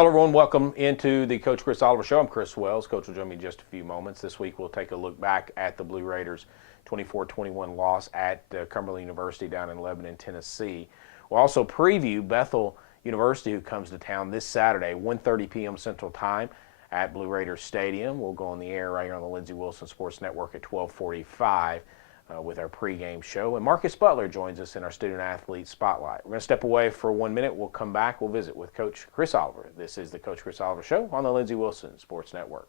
Hello, everyone. Welcome into the Coach Chris Oliver Show. I'm Chris Wells. Coach will join me in just a few moments. This week, we'll take a look back at the Blue Raiders' 24-21 loss at Cumberland University down in Lebanon, Tennessee. We'll also preview Bethel University, who comes to town this Saturday, 1:30 p.m. Central Time at Blue Raiders Stadium. We'll go on the air right here on the Lindsey Wilson Sports Network at 12:45. With our pregame show. And Marcus Butler joins us in our Student Athlete Spotlight. We're going to step away for 1 minute. We'll come back. We'll visit with Coach Chris Oliver. This is the Coach Chris Oliver Show on the Lindsey Wilson Sports Network.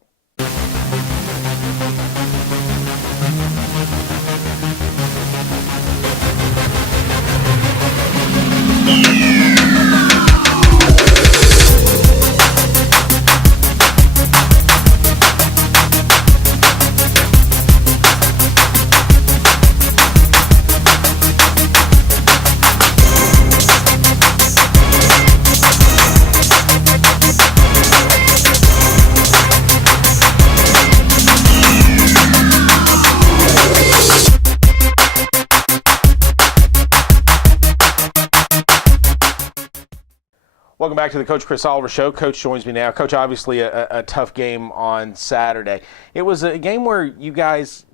Welcome back to the Coach Chris Oliver Show. Coach joins me now. Coach, obviously a tough game on Saturday. It was a game where you guys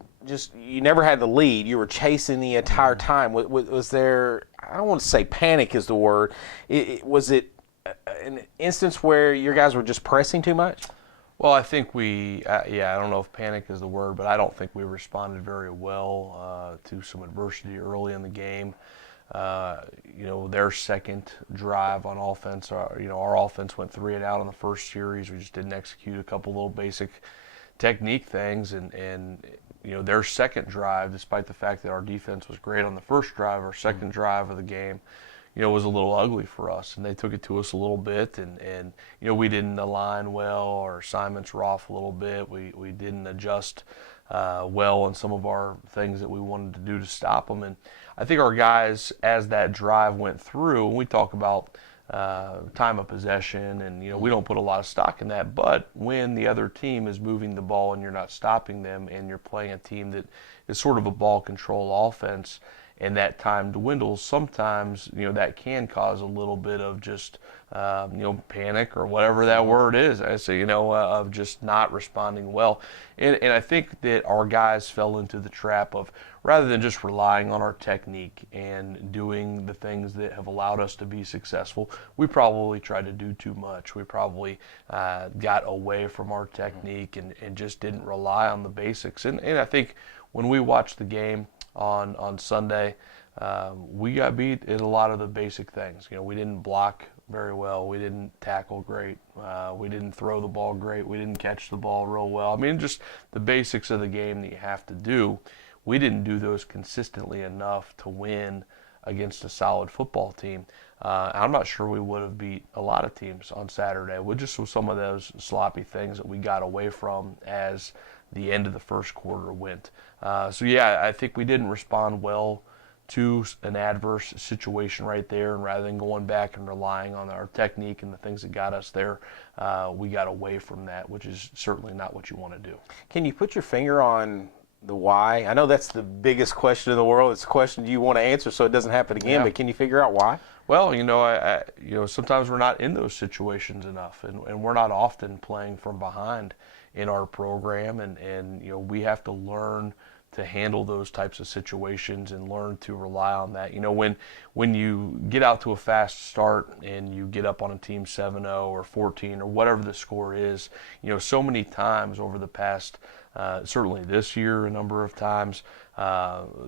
you never had the lead. You were chasing the entire time. Was there, I don't want to say panic is the word. Was it an instance where your guys were just pressing too much? Well, I think I don't know if panic is the word, but I don't think we responded very well to some adversity early in the game. Their second drive on offense, our offense went 3 and out on the first series. We just didn't execute a couple little basic technique things. And their second drive, despite the fact that our defense was great on the first drive, our second drive of the game, was a little ugly for us. And they took it to us a little bit. And we didn't align well. Our assignments were off a little bit. We didn't adjust well on some of our things that we wanted to do to stop them. And I think our guys, as that drive went through, and we talk about time of possession, and we don't put a lot of stock in that, but when the other team is moving the ball and you're not stopping them, and you're playing a team that is sort of a ball control offense, and that time dwindles, sometimes that can cause a little bit of just panic or whatever that word is. I say of just not responding well, and I think that our guys fell into the trap of, rather than just relying on our technique and doing the things that have allowed us to be successful, we probably tried to do too much. We probably got away from our technique and just didn't rely on the basics. And I think when we watched the game on Sunday, we got beat at a lot of the basic things. We didn't block very well. We didn't tackle great. We didn't throw the ball great. We didn't catch the ball real well. I mean, just the basics of the game that you have to do. We didn't do those consistently enough to win against a solid football team. I'm not sure we would have beat a lot of teams on Saturday with just some of those sloppy things that we got away from as the end of the first quarter went. I think we didn't respond well to an adverse situation right there, and rather than going back and relying on our technique and the things that got us there, we got away from that, which is certainly not what you want to do. Can you put your finger on the why? I know that's the biggest question in the world. It's a question you want to answer so it doesn't happen again, but can you figure out why? Well, sometimes we're not in those situations enough, and we're not often playing from behind in our program, and we have to learn to handle those types of situations and learn to rely on that. When you get out to a fast start and you get up on a team 7-0 or 14 or whatever the score is, so many times over the past, certainly this year a number of times,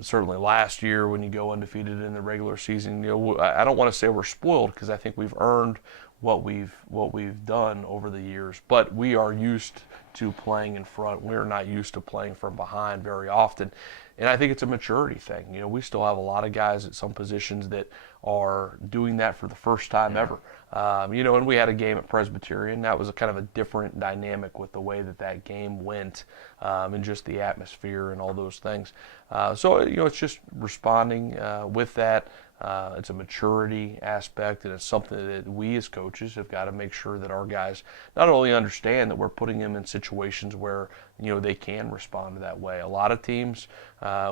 certainly last year when you go undefeated in the regular season, I don't want to say we're spoiled, because I think we've earned what we've done over the years, but we are used to playing in front. We're not used to playing from behind very often, and I think it's a maturity thing. We still have a lot of guys at some positions that are doing that for the first time ever. And we had a game at Presbyterian. That was a kind of a different dynamic with the way that game went, and just the atmosphere and all those things. It's just responding with that. It's a maturity aspect, and it's something that we as coaches have got to make sure that our guys not only understand that we're putting them in situations where they can respond to that way. A lot of teams,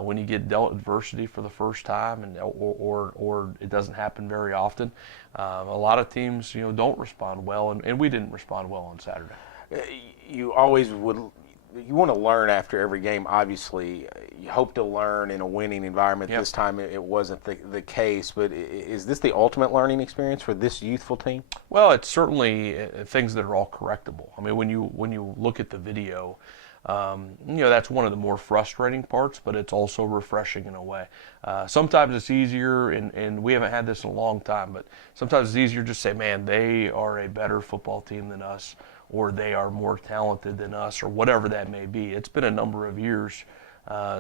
when you get dealt adversity for the first time, and or it doesn't happen very often, a lot of teams don't respond well, and we didn't respond well on Saturday. You always would. You want to learn after every game, obviously. You hope to learn in a winning environment. Yep. This time it wasn't the case, but is this the ultimate learning experience for this youthful team? Well, it's certainly things that are all correctable. I mean, when you look at the video, that's one of the more frustrating parts, but it's also refreshing in a way. Sometimes it's easier, and we haven't had this in a long time, but sometimes it's easier to just say, man, they are a better football team than us, or they are more talented than us, or whatever that may be. It's been a number of years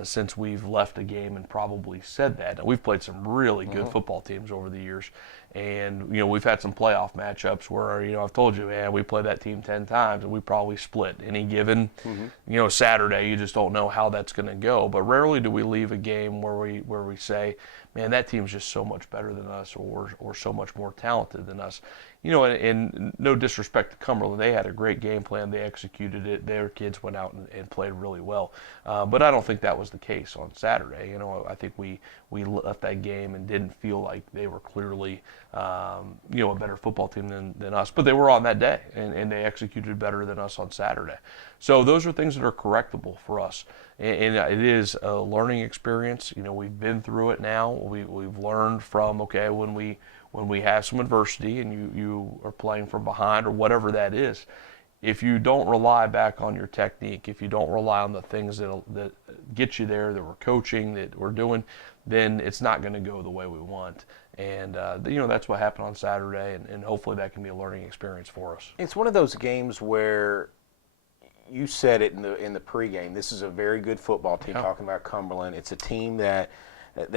since we've left a game and probably said that. Now, we've played some really good football teams over the years, and we've had some playoff matchups where I've told you, man, we played that team 10 times and we probably split any given Saturday. You just don't know how that's going to go. But rarely do we leave a game where we say, man, that team's just so much better than us, or so much more talented than us. And no disrespect to Cumberland, they had a great game plan. They executed it. Their kids went out and played really well. But I don't think that was the case on Saturday. I think we left that game and didn't feel like they were clearly a better football team than us. But they were on that day, and they executed better than us on Saturday. So those are things that are correctable for us. And it is a learning experience. We've been through it now. We've learned from, okay, when we have some adversity and you are playing from behind or whatever that is, if you don't rely back on your technique, if you don't rely on the things that get you there, that we're coaching, that we're doing, then it's not going to go the way we want. And that's what happened on Saturday, and hopefully that can be a learning experience for us. It's one of those games where you said it in the pregame. This is a very good football team. Yeah. Talking about Cumberland, it's a team that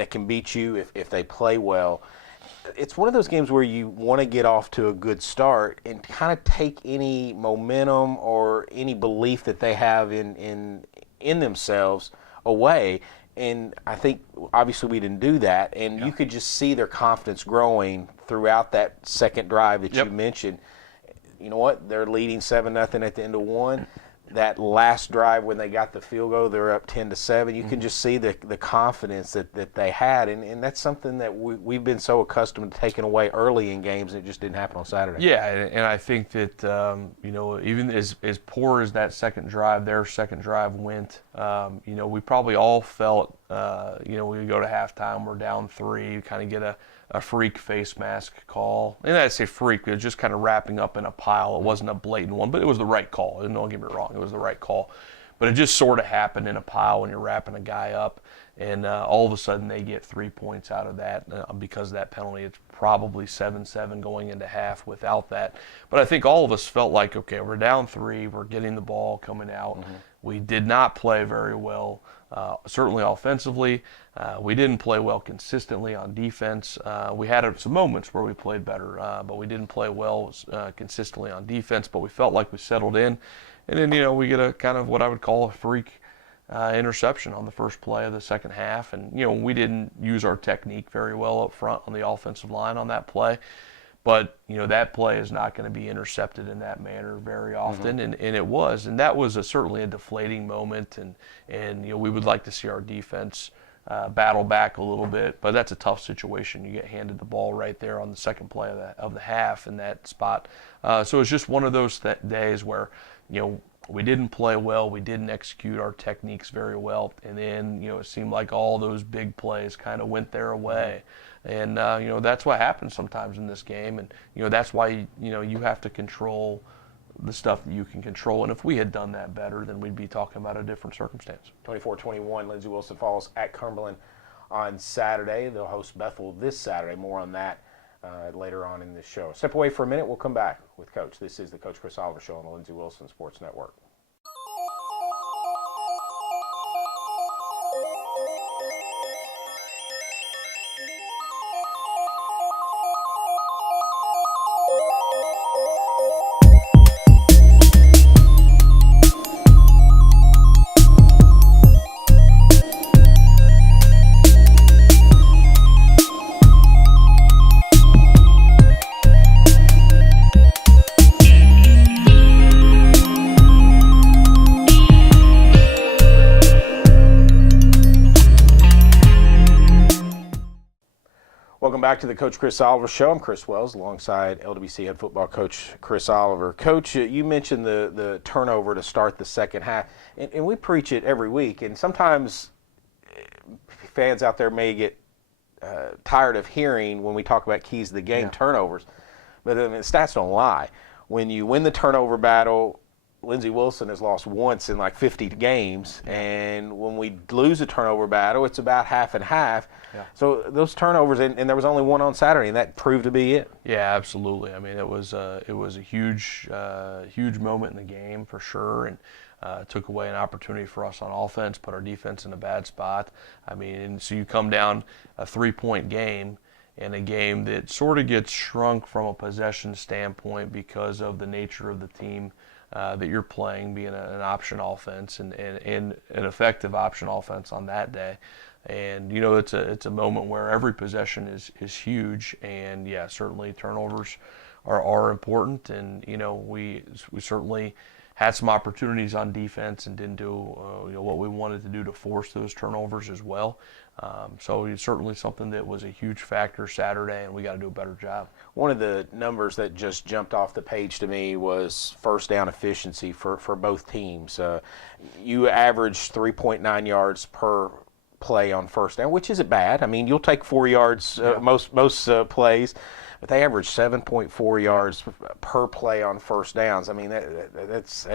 can beat you if they play well. It's one of those games where you want to get off to a good start and kind of take any momentum or any belief that they have in themselves away. And I think obviously we didn't do that, and you could just see their confidence growing throughout that second drive that you mentioned. You know what? They're leading 7-0 at the end of one. That last drive when they got the field goal, they were up 10-7. You can just see the confidence that they had, and that's something that we've been so accustomed to taking away early in games, and it just didn't happen on Saturday. Yeah, and I think that even as poor as that second drive, their second drive went, we probably all felt, we go to halftime, we're down 3, kind of get a freak face mask call. And I say freak, it was just kind of wrapping up in a pile. It wasn't a blatant one, but it was the right call. Don't get me wrong, it was the right call. But it just sort of happened in a pile when you're wrapping a guy up, and all of a sudden they get 3 points out of that because of that penalty. It's probably 7-7 going into half without that. But I think all of us felt like, okay, we're down 3, we're getting the ball coming out. We did not play very well, certainly offensively. We didn't play well consistently on defense. We had some moments where we played better, but we didn't play well consistently on defense. But we felt like we settled in. And then, we get a kind of what I would call a freak interception on the first play of the second half. And, we didn't use our technique very well up front on the offensive line on that play. But, that play is not going to be intercepted in that manner very often, and it was. And that was certainly a deflating moment, and we would like to see our defense battle back a little bit. But that's a tough situation. You get handed the ball right there on the second play of the half in that spot. So it's just one of those days where, we didn't play well, we didn't execute our techniques very well, and then, it seemed like all those big plays kind of went their way. And, that's what happens sometimes in this game. And, that's why, you have to control the stuff that you can control. And if we had done that better, then we'd be talking about a different circumstance. 24-21, Lindsey Wilson falls at Cumberland on Saturday. They'll host Bethel this Saturday. More on that later on in this show. Step away for a minute. We'll come back with Coach. This is the Coach Chris Oliver Show on the Lindsey Wilson Sports Network. Welcome back to the Coach Chris Oliver Show. I'm Chris Wells alongside LWC head football coach Chris Oliver. Coach, you mentioned the turnover to start the second half, and we preach it every week, and sometimes fans out there may get tired of hearing when we talk about keys to the game, turnovers, but the stats don't lie. When you win the turnover battle, Lindsey Wilson has lost once in like 50 games, and when we lose a turnover battle, it's about half and half. Yeah. So those turnovers, and there was only one on Saturday, and that proved to be it. Yeah, absolutely. I mean, it was a huge moment in the game for sure, and took away an opportunity for us on offense, put our defense in a bad spot. I mean, and so you come down a 3-point game, in a game that sort of gets shrunk from a possession standpoint because of the nature of the team that you're playing, being an option offense and an effective option offense on that day. And it's a moment where every possession is huge, and yeah, certainly turnovers are important, and we certainly had some opportunities on defense and didn't do what we wanted to do to force those turnovers as well. So it's certainly something that was a huge factor Saturday, and we got to do a better job. One of the numbers that just jumped off the page to me was first down efficiency for both teams. You averaged 3.9 yards per play on first down, which isn't bad. I mean, you'll take 4 yards most plays, but they average 7.4 yards per play on first downs. I mean, that's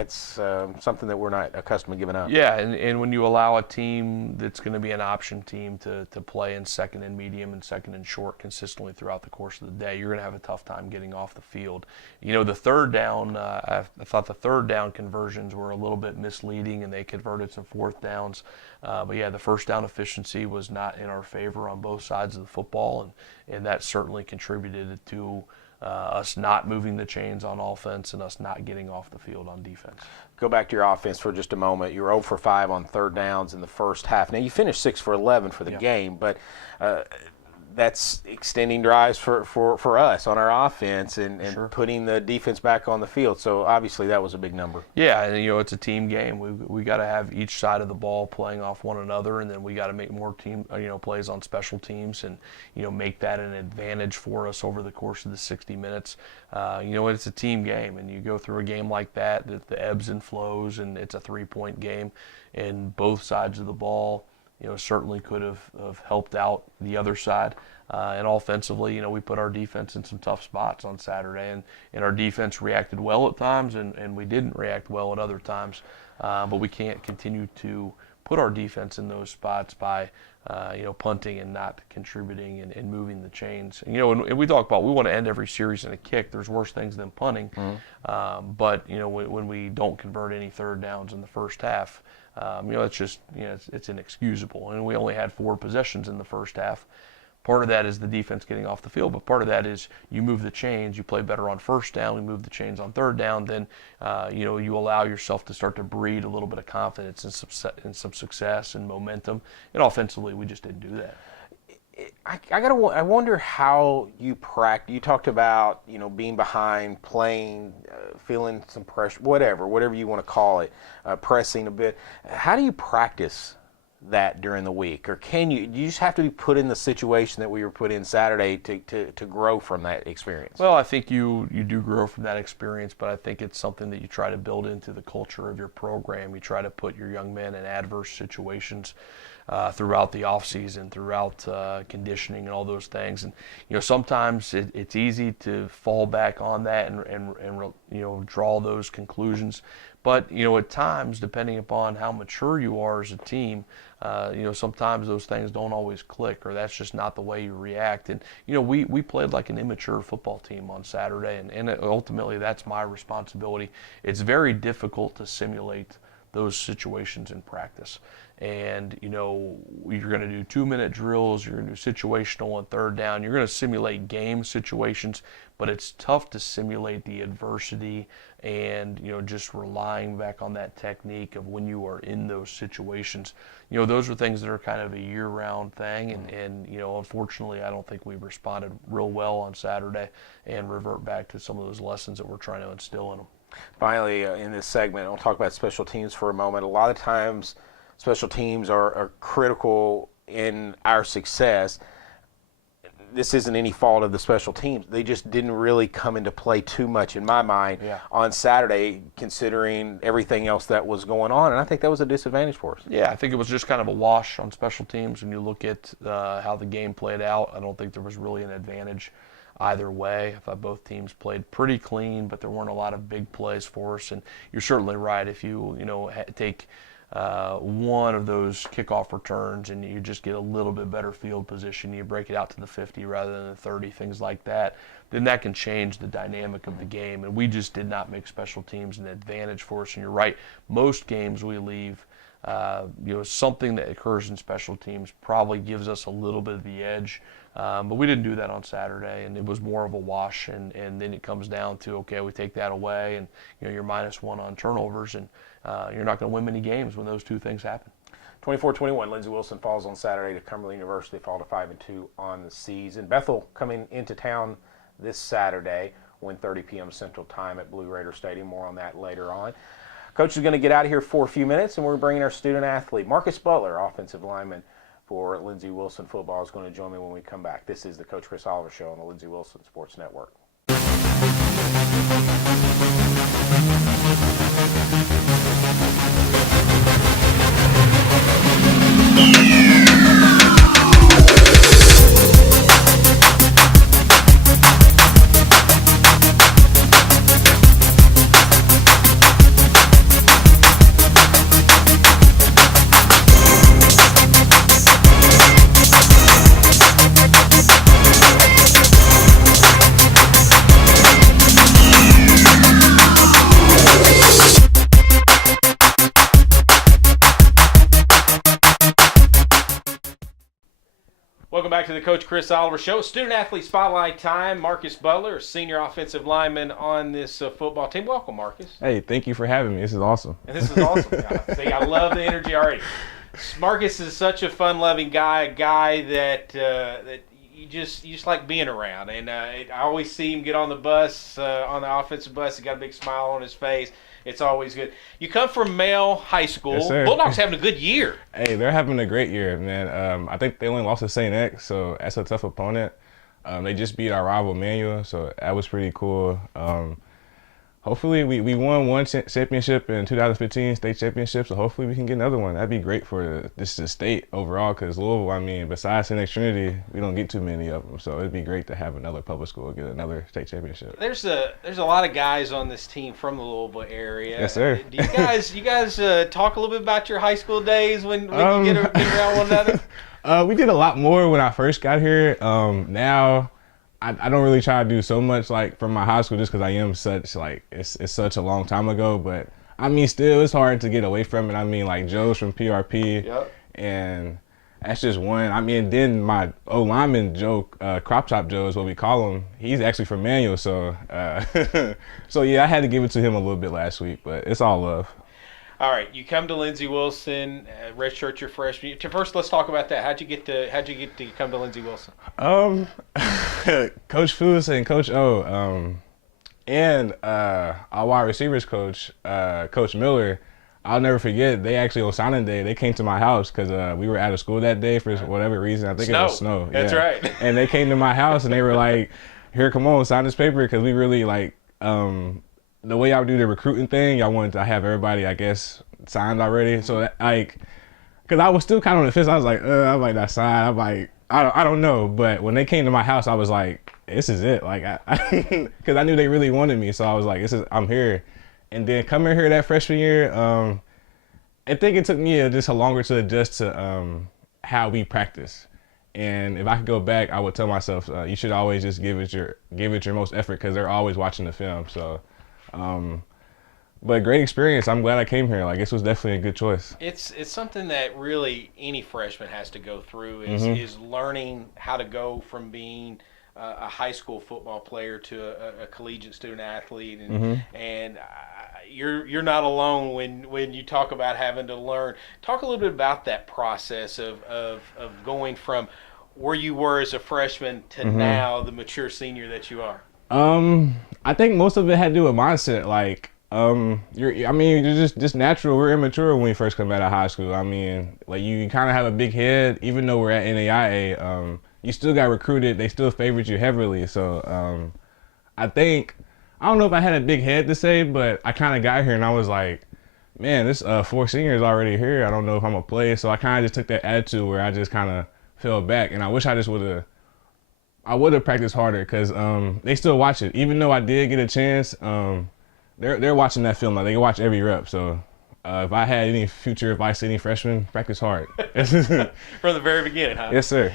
something that we're not accustomed to giving up. Yeah, and when you allow a team that's going to be an option team to play in second and medium and second and short consistently throughout the course of the day, you're going to have a tough time getting off the field. The third down, I thought the third down conversions were a little bit misleading, and they converted some fourth downs. But yeah, the first down efficiency was not in our favor on both sides of the football, and that certainly contributed to us not moving the chains on offense and us not getting off the field on defense. Go back to your offense for just a moment. You were 0 for 5 on third downs in the first half. Now, you finished 6 for 11 for the game, but that's extending drives for us on our offense and putting the defense back on the field. So obviously that was a big number. Yeah, and it's a team game. We got to have each side of the ball playing off one another, and then we got to make more team plays on special teams and make that an advantage for us over the course of the 60 minutes. It's a team game, and you go through a game like that, the ebbs and flows, and it's a 3-point game, and both sides of the ball certainly could have helped out the other side. And offensively, we put our defense in some tough spots on Saturday, and our defense reacted well at times, and we didn't react well at other times. But we can't continue to put our defense in those spots by punting and not contributing and moving the chains. And we talk about we want to end every series in a kick. There's worse things than punting. Mm-hmm. But when we don't convert any third downs in the first half, it's just it's inexcusable. And we only had 4 possessions in the first half. Part of that is the defense getting off the field, but part of that is you move the chains, you play better on first down, we move the chains on third down, then you allow yourself to start to breed a little bit of confidence and some success and momentum. And offensively, we just didn't do that. I wonder how you practice. You talked about being behind, playing, feeling some pressure, whatever you want to call it, pressing a bit. How do you practice that during the week, or do you just have to be put in the situation that we were put in Saturday to grow from that experience? Well, I think you do grow from that experience, but I think it's something that you try to build into the culture of your program. You try to put your young men in adverse situations throughout the off season, throughout conditioning and all those things. And sometimes it's easy to fall back on that and draw those conclusions. But at times, depending upon how mature you are as a team, sometimes those things don't always click, or that's just not the way you react. And we played like an immature football team on Saturday, and ultimately that's my responsibility. It's very difficult to simulate those situations in practice. And you're going to do 2-minute drills, you're going to do situational on third down, you're going to simulate game situations, but it's tough to simulate the adversity and just relying back on that technique of when you are in those situations. Those are things that are kind of a year-round thing, and unfortunately I don't think we responded real well on Saturday and revert back to some of those lessons that we're trying to instill in them. Finally, in this segment, I'll talk about special teams for a moment. A lot of times special teams are critical in our success. this isn't any fault of the special teams. They just didn't really come into play too much in my mind on Saturday, considering everything else that was going on. And I think that was a disadvantage for us. Yeah, I think it was just kind of a wash on special teams. When you look at how the game played out, I don't think there was really an advantage either way. I thought both teams played pretty clean, but there weren't a lot of big plays for us. And you're certainly right. If you take one of those kickoff returns and you just get a little bit better field position, you break it out to the 50 rather than the 30, things like that, then that can change the dynamic of the game. And we just did not make special teams an advantage for us. And you're right, most games we leave, something that occurs in special teams probably gives us a little bit of the edge. But we didn't do that on Saturday, and it was more of a wash. And then it comes down to, okay, we take that away, and you're -1 on turnovers, and you're not going to win many games when those two things happen. 24-21, Lindsey Wilson falls on Saturday to Cumberland University, fall to 5-2 on the season. Bethel coming into town this Saturday, 1:30 p.m. Central Time at Blue Raider Stadium. More on that later on. Coach is going to get out of here for a few minutes, and we're bringing our student athlete, Marcus Butler, offensive lineman for Lindsey Wilson football, is going to join me when we come back. This is the Coach Chris Oliver Show on the Lindsey Wilson Sports Network. Welcome back to the Coach Chris Oliver Show. Student Athlete Spotlight time. Marcus Butler, senior offensive lineman on this football team. Welcome, Marcus. Hey, thank you for having me. This is awesome. And this is awesome. See, I love the energy already. Marcus is such a fun-loving guy, a guy that you just like being around. And I always see him get on the bus, on the offensive bus. He's got a big smile on his face. It's always good. You come from Male High School. Yes, sir. Bulldogs having a good year. Hey, they're having a great year, man. I think they only lost to St. X, so that's a tough opponent. They just beat our rival Manual, so that was pretty cool. Hopefully, we won one championship in 2015, state championship, so hopefully we can get another one. That'd be great for the state overall, because Louisville, I mean, besides St. X Trinity, we don't get too many of them, so it'd be great to have another public school get another state championship. There's a lot of guys on this team from the Louisville area. Yes, sir. Do you guys talk a little bit about your high school days when you get around one another? We did a lot more when I first got here. Now, I don't really try to do so much like from my high school just because I am such like it's such a long time ago. But I mean, still it's hard to get away from it. I mean, like Joe's from PRP, yep. And that's just one. I mean, then my lineman Joe, Crop Top Joe is what we call him. He's actually from Manual, so so yeah, I had to give it to him a little bit last week, but it's all love. All right, you come to Lindsey Wilson, redshirt your freshman year. First, let's talk about that. How'd you get to come to Lindsey Wilson? Coach Foos and Coach O, and our wide receivers coach, Coach Miller. I'll never forget. They actually on signing day, they came to my house because we were out of school that day for whatever reason. I think it was snow. That's right. And they came to my house and they were like, "Here, come on, sign this paper," because we really like. The way y'all do the recruiting thing, y'all wanted to have everybody, I guess, signed already. So, because I was still kind of on the fence. I was like, I might not sign. I'm like, I don't know. But when they came to my house, I was like, this is it. Like, because I knew they really wanted me. So I was like, I'm here. And then coming here that freshman year, I think it took me just a longer to adjust to how we practice. And if I could go back, I would tell myself, you should always just give it your most effort because they're always watching the film. So. But great experience. I'm glad I came here. Like, this was definitely a good choice. It's something that really any freshman has to go through is learning how to go from being a high school football player to a collegiate student athlete, and you're not alone when you talk about having to learn. Talk a little bit about that process of going from where you were as a freshman to now the mature senior that you are. I think most of it had to do with mindset. Like, you're just natural. We're immature when we first come out of high school. I mean, like you kind of have a big head, even though we're at NAIA. you still got recruited. They still favored you heavily. So I think, I don't know if I had a big head to say, but I kind of got here and I was like, man, this 4 seniors already here. I don't know if I'm going to play. So I kind of just took that attitude where I just kind of fell back. And I wish I just would have practiced harder because they still watch it. Even though I did get a chance, they're watching that film. Like, they watch every rep. So if I had any future advice to any freshmen, practice hard. From the very beginning, huh? Yes, sir.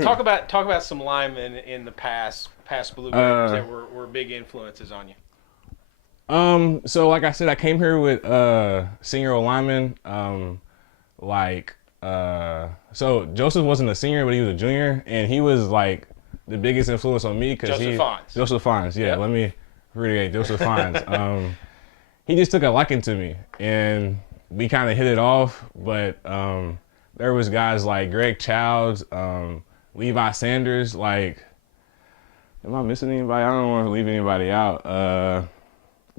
Talk about some linemen in the past Blue Raiders that were big influences on you. So like I said, I came here with senior lineman. So Joseph wasn't a senior, but he was a junior, and he was like the biggest influence on me because Joseph Fines, yeah. Yep. Let me reiterate, Joseph Fines. He just took a liking to me, and we kind of hit it off. But there was guys like Greg Childs, Levi Sanders. Like, am I missing anybody? I don't want to leave anybody out.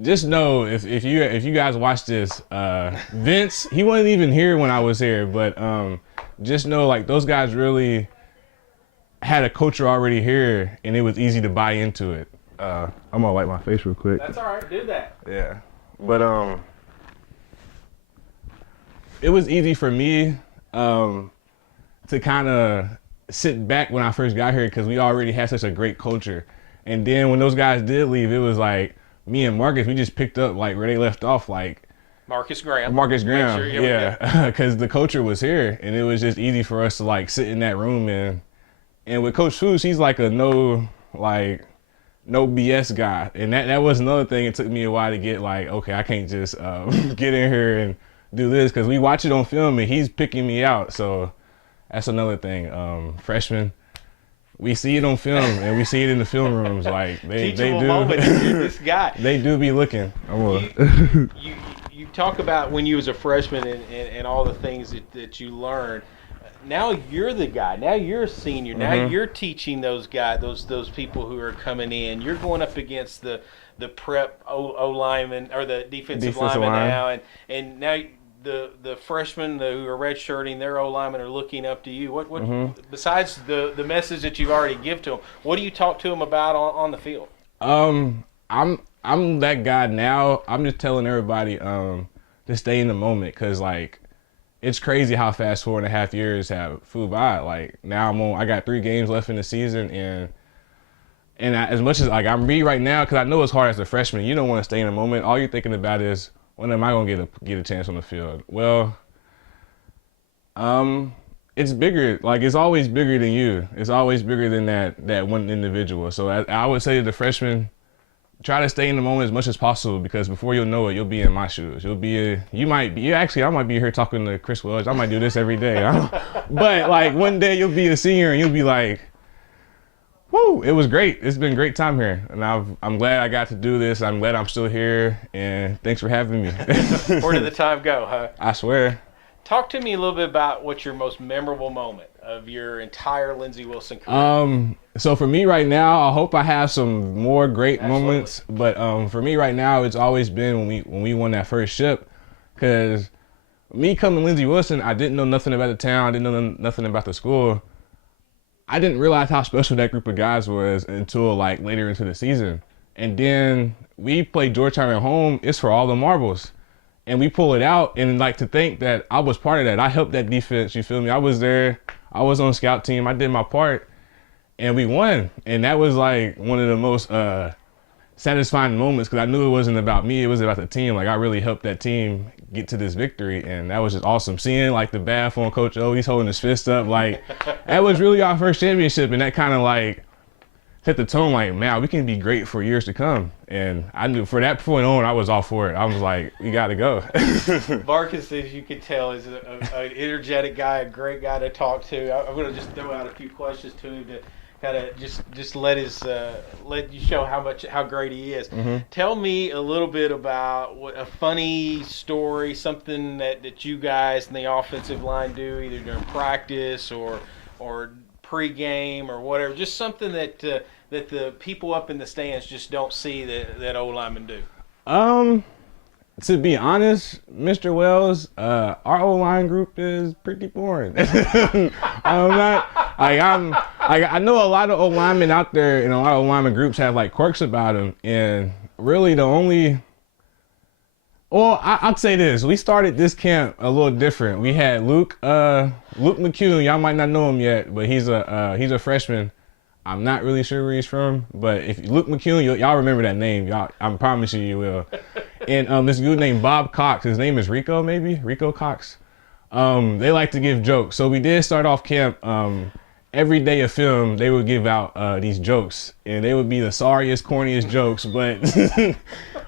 Just know if you guys watch this, Vince, he wasn't even here when I was here, but just know like those guys really had a culture already here, and it was easy to buy into it. I'm gonna wipe my face real quick. That's all right. Do that. Yeah, but it was easy for me to kind of sit back when I first got here because we already had such a great culture, and then when those guys did leave, it was like me and Marcus, we just picked up like where they left off, like Marcus Graham, sure, yeah, because the culture was here, and it was just easy for us to like sit in that room and with Coach Foos, he's like a no BS guy, and that was another thing. It took me a while to get like, okay, I can't just get in here and do this because we watch it on film and he's picking me out. So that's another thing. Freshmen, we see it on film and we see it in the film rooms. Like they do. Moment, this guy. They do be looking. You talk about when you was a freshman and all the things that you learned. Now you're the guy. Now you're a senior. Now you're teaching those guys, those people who are coming in. You're going up against the prep O lineman or the defensive lineman now, and now the freshmen who are redshirting, their O linemen are looking up to you. What besides the message that you've already give to them, what do you talk to them about on the field? I'm that guy now. I'm just telling everybody to stay in the moment because like. It's crazy how fast 4.5 years have flew by. Like now I got 3 games left in the season, and as much as like I'm right now, because I know it's hard as a freshman. You don't want to stay in the moment. All you're thinking about is when am I gonna get a chance on the field? Well, it's bigger. Like it's always bigger than you. It's always bigger than that one individual. So I would say to the freshmen, try to stay in the moment as much as possible because before you'll know it, you'll be in my shoes. I might be here talking to Chris Wells. I might do this every day. But like one day you'll be a senior and you'll be like, whoa, it was great. It's been a great time here. And I'm glad I got to do this. I'm glad I'm still here. And thanks for having me. Where did the time go, huh? I swear. Talk to me a little bit about what's your most memorable moment of your entire Lindsey Wilson career. So for me right now, I hope I have some more great moments. But for me right now, it's always been when we won that first ship. Because me coming to Lindsey Wilson, I didn't know nothing about the town. I didn't know nothing about the school. I didn't realize how special that group of guys was until like later into the season. And then we played Georgetown at home. It's for all the marbles. And we pull it out, and like to think that I was part of that. I helped that defense, you feel me? I was there. I was on scout team. I did my part, and we won. And that was like one of the most satisfying moments because I knew it wasn't about me. It was about the team. Like I really helped that team get to this victory, and that was just awesome. Seeing like the bath on Coach O, he's holding his fist up. Like that was really our first championship, and that kind of like set the tone like, man, we can be great for years to come. And I knew from that point on, I was all for it. I was like, we got to go. Marcus, as you can tell, is an energetic guy, a great guy to talk to. I'm going to just throw out a few questions to him to kind of just let you show how great he is. Tell me a little bit about what a funny story, something that you guys in the offensive line do, either during practice or pre-game or whatever, just something that the people up in the stands just don't see that old linemen do. To be honest, Mr. Wells, our O-line group is pretty boring. I'm Like I know a lot of old linemen out there, and a lot of lineman groups have like quirks about them, and really the only. Well, I'd say this: we started this camp a little different. We had Luke McCune. Y'all might not know him yet, but he's a freshman. I'm not really sure where he's from, but if Luke McCune, y'all remember that name. Y'all, I promise you will. And this dude named Bob Cox. His name is Rico, maybe Rico Cox. They like to give jokes, so we did start off camp. Every day of film, they would give out these jokes, and they would be the sorriest, corniest jokes, but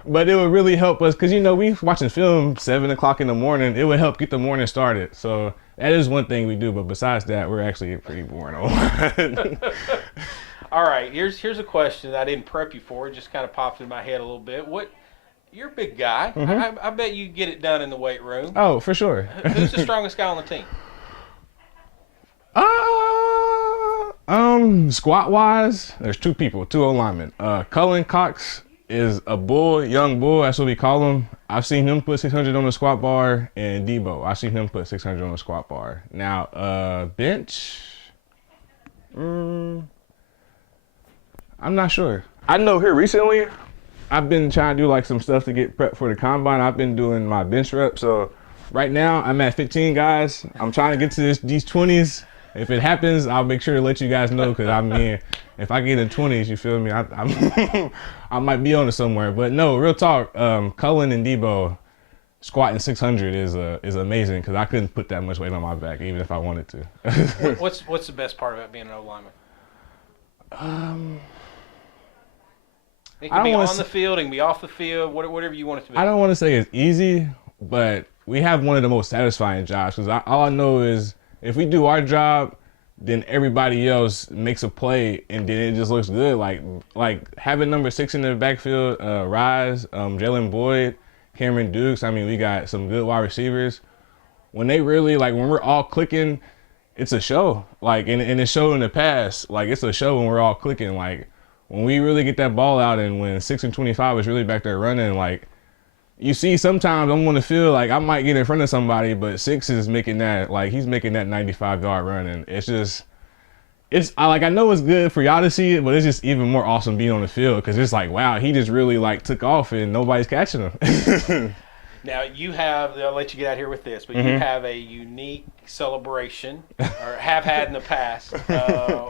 but it would really help us because we watching film 7 o'clock in the morning. It would help get the morning started. So that is one thing we do, but besides that, we're actually pretty boring. All right, here's a question that I didn't prep you for. It just kind of popped in my head a little bit. You're a big guy. Mm-hmm. I bet you get it done in the weight room. Oh, for sure. Who's the strongest guy on the team? Squat wise, there's 2 people, 2 old linemen. Cullen Cox is a young bull, that's what we call him. I've seen him put 600 on the squat bar, and Debo, I've seen him put 600 on the squat bar. Now, bench, I'm not sure. I know here recently, I've been trying to do like some stuff to get prepped for the combine. I've been doing my bench reps, so right now I'm at 15 guys. I'm trying to get to these 20s. If it happens, I'll make sure to let you guys know because I mean, if I get in 20s, you feel me? I might be on it somewhere. But no, real talk. Cullen and Debo squatting 600 is amazing because I couldn't put that much weight on my back even if I wanted to. What's the best part about being an O lineman? It can be on the field, it can be off the field, whatever you want it to be. I don't want to say it's easy, but we have one of the most satisfying jobs because all I know is if we do our job, then everybody else makes a play and then it just looks good. Like having number 6 in the backfield, Rise, Jalen Boyd, Cameron Dukes. I mean, we got some good wide receivers. When they really when we're all clicking, it's a show. And it's show in the past. It's a show when we're all clicking. When we really get that ball out and when 6 and 25 is really back there running, you see sometimes I'm on the field, I might get in front of somebody, but 6 is making that, he's making that 95-yard run. And it's just, I know it's good for y'all to see it, but it's just even more awesome being on the field because it's wow, he just really took off and nobody's catching him. Now, I'll let you get out here with this, but you have a unique celebration, or have had in the past,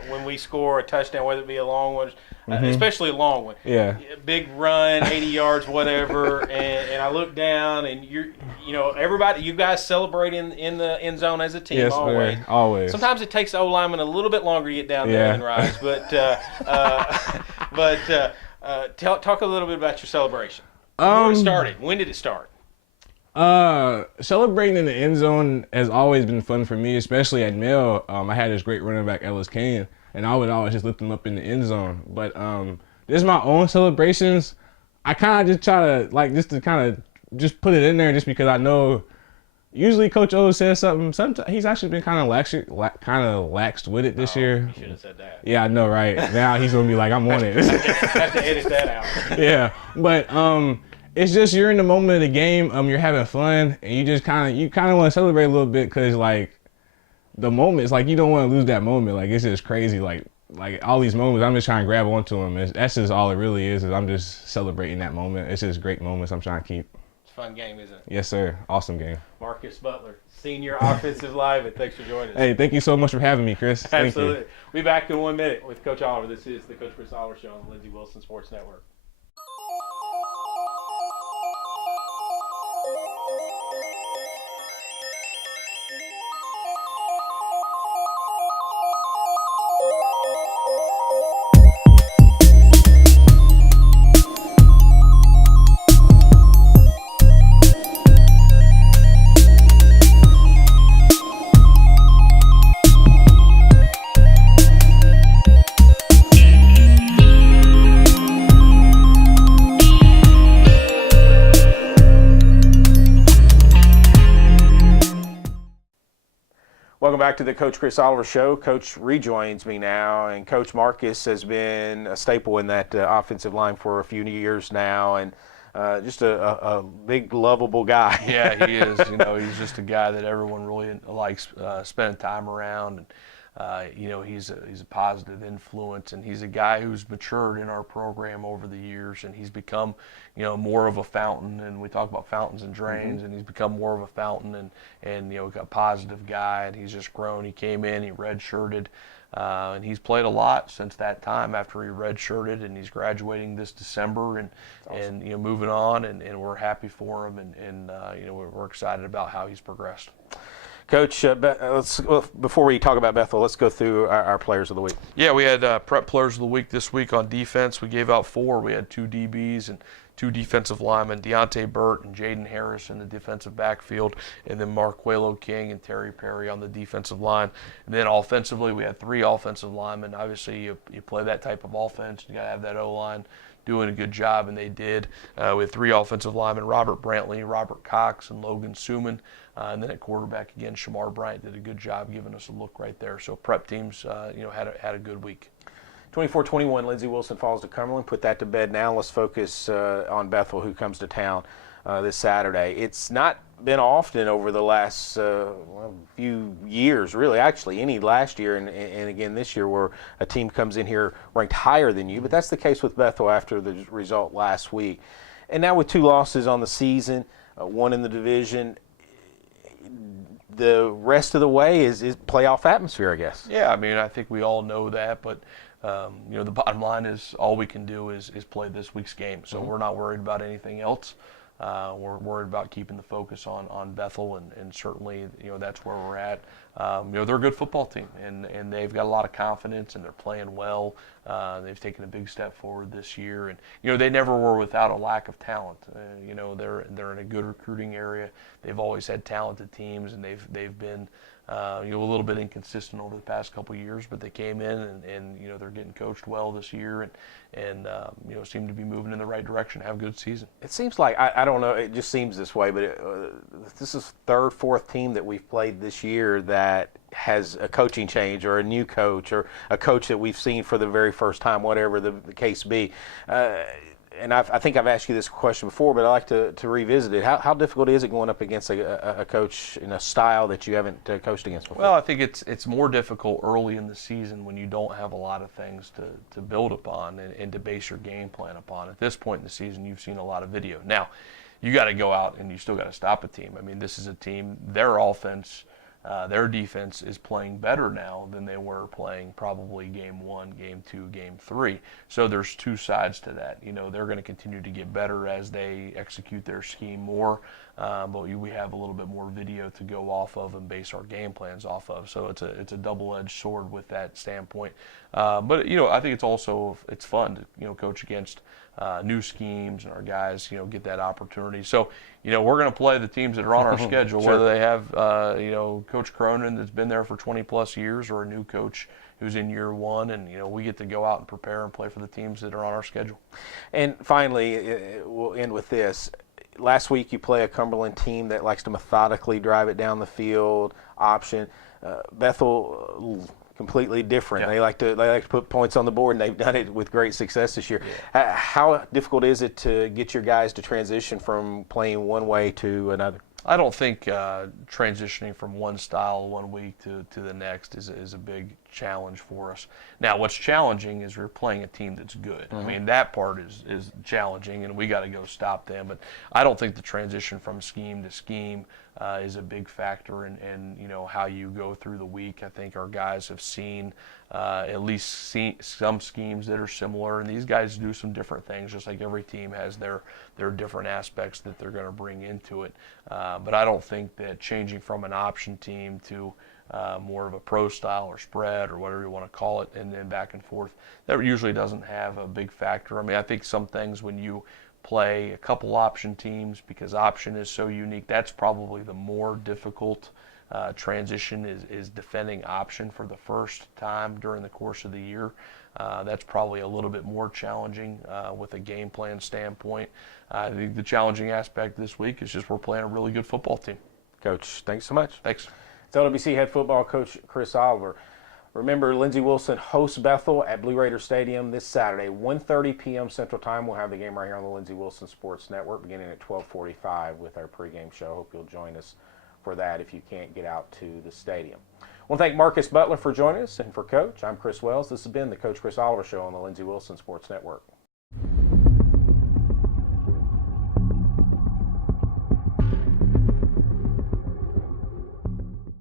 when we score a touchdown, whether it be a long one, especially a long one. Yeah. Big run, 80 yards, whatever, and I look down, and everybody, you guys celebrate in the end zone as a team, yes, always. Man, always. Sometimes it takes the O-lineman a little bit longer to get down there than Rise, but talk a little bit about your celebration. Where it started. When did it start? Celebrating in the end zone has always been fun for me, especially at Male. I had this great running back, Ellis Kane, and I would always just lift him up in the end zone. But there's my own celebrations. I kind of just try to just put it in there just because I know usually Coach O says something. Sometimes he's actually been kind of laxed with it this year. You should have said that. Yeah, I know, right? Now he's gonna be like, I'm on it. Have to edit that out. Yeah, but it's just you're in the moment of the game. You're having fun, and you just kind of want to celebrate a little bit because the moments, you don't want to lose that moment. It's just crazy. All these moments, I'm just trying to grab onto them. That's just all it really is I'm just celebrating that moment. It's just great moments I'm trying to keep. It's a fun game, isn't it? Yes, sir. Awesome game. Marcus Butler, senior offensive lineman. Thanks for joining us. Hey, thank you so much for having me, Chris. Absolutely. Thank you. We'll be back in 1 minute with Coach Oliver. This is the Coach Chris Oliver Show on the Lindsey Wilson Sports Network. Welcome back to the Coach Chris Oliver Show. Coach rejoins me now, and Coach Marcus has been a staple in that offensive line for a few years now, and just a big, lovable guy. Yeah, he is. He's just a guy that everyone really likes spending time around. He's a positive influence, and he's a guy who's matured in our program over the years, and he's become, more of a fountain. And we talk about fountains and drains, and he's become more of a fountain, and a positive guy, and he's just grown. He came in, he redshirted, and he's played a lot since that time after he redshirted, and he's graduating this December, and awesome. and moving on, and we're happy for him, and we're excited about how he's progressed. Coach, before we talk about Bethel, let's go through our players of the week. Yeah, we had prep players of the week this week on defense. We gave out 4. We had 2 DBs and 2 defensive linemen, Deontay Burt and Jaden Harris in the defensive backfield, and then Marquelo King and Terry Perry on the defensive line. And then offensively, we had 3 offensive linemen. Obviously, you play that type of offense, you got to have that O-line doing a good job, and they did. We had 3 offensive linemen, Robert Brantley, Robert Cox, and Logan Suman. And then at quarterback, again, Shamar Bryant did a good job giving us a look right there. So prep teams, had a good week. 24-21, Lindsey Wilson falls to Cumberland. Put that to bed now. Let's focus on Bethel, who comes to town this Saturday. It's not been often over the last few years, really, actually, any last year and again this year, where a team comes in here ranked higher than you. But that's the case with Bethel after the result last week. And now with 2 losses on the season, 1 in the division, the rest of the way is playoff atmosphere, I guess. Yeah, I mean, I think we all know that, but the bottom line is all we can do is play this week's game. So we're not worried about anything else. We're worried about keeping the focus on Bethel, and certainly, that's where we're at. They're a good football team, and they've got a lot of confidence, and they're playing well. They've taken a big step forward this year, and they never were without a lack of talent. They're in a good recruiting area. They've always had talented teams, and they've been a little bit inconsistent over the past couple of years, but they came in and they're getting coached well this year, and seem to be moving in the right direction, have a good season. It seems like, I don't know, it just seems this way, but this is 3rd, 4th team that we've played this year that has a coaching change or a new coach or a coach that we've seen for the very first time, whatever the case be. And I think I've asked you this question before, but I like to revisit it. How difficult is it going up against a coach in a style that you haven't coached against before? Well, I think it's more difficult early in the season when you don't have a lot of things to build upon and to base your game plan upon. At this point in the season, you've seen a lot of video. Now, you got to go out and you still got to stop a team. I mean, this is a team, their offense, their defense is playing better now than they were playing probably game 1, game 2, game 3. So there's 2 sides to that. They're going to continue to get better as they execute their scheme more, but we have a little bit more video to go off of and base our game plans off of. So it's a double-edged sword with that standpoint. But I think it's fun to coach against new schemes, and our guys get that opportunity. So we're going to play the teams that are on our schedule, Sure. whether they have Coach Cronin that's been there for 20 plus years or a new coach who's in year 1, and we get to go out and prepare and play for the teams that are on our schedule. And finally, we'll end with this. Last week you play a Cumberland team that likes to methodically drive it down the field, option. Bethel, completely different. Yeah. They like to put points on the board, and they've done it with great success this year. Yeah. How difficult is it to get your guys to transition from playing one way to another? I don't think transitioning from one style one week to the next is a big challenge for us. Now, what's challenging is we're playing a team that's good. I mean, that part is challenging, and we got to go stop them. But I don't think the transition from scheme to scheme is a big factor in how you go through the week. I think our guys have seen at least some schemes that are similar, and these guys do some different things, just like every team has their different aspects that they're going to bring into it. But I don't think that changing from an option team to more of a pro style or spread or whatever you want to call it, and then back and forth, that usually doesn't have a big factor. I mean, I think some things when you play a couple option teams, because option is so unique, that's probably the more difficult transition is defending option for the first time during the course of the year. That's probably a little bit more challenging with a game plan standpoint. I think the challenging aspect this week is just we're playing a really good football team. Coach, thanks so much. Thanks. It's LWC head football coach Chris Oliver. Remember, Lindsey Wilson hosts Bethel at Blue Raider Stadium this Saturday, 1:30 p.m. Central Time. We'll have the game right here on the Lindsey Wilson Sports Network beginning at 12:45 with our pregame show. Hope you'll join us for that if you can't get out to the stadium. want to thank Marcus Butler for joining us, and for Coach, I'm Chris Wells. This has been the Coach Chris Oliver Show on the Lindsey Wilson Sports Network.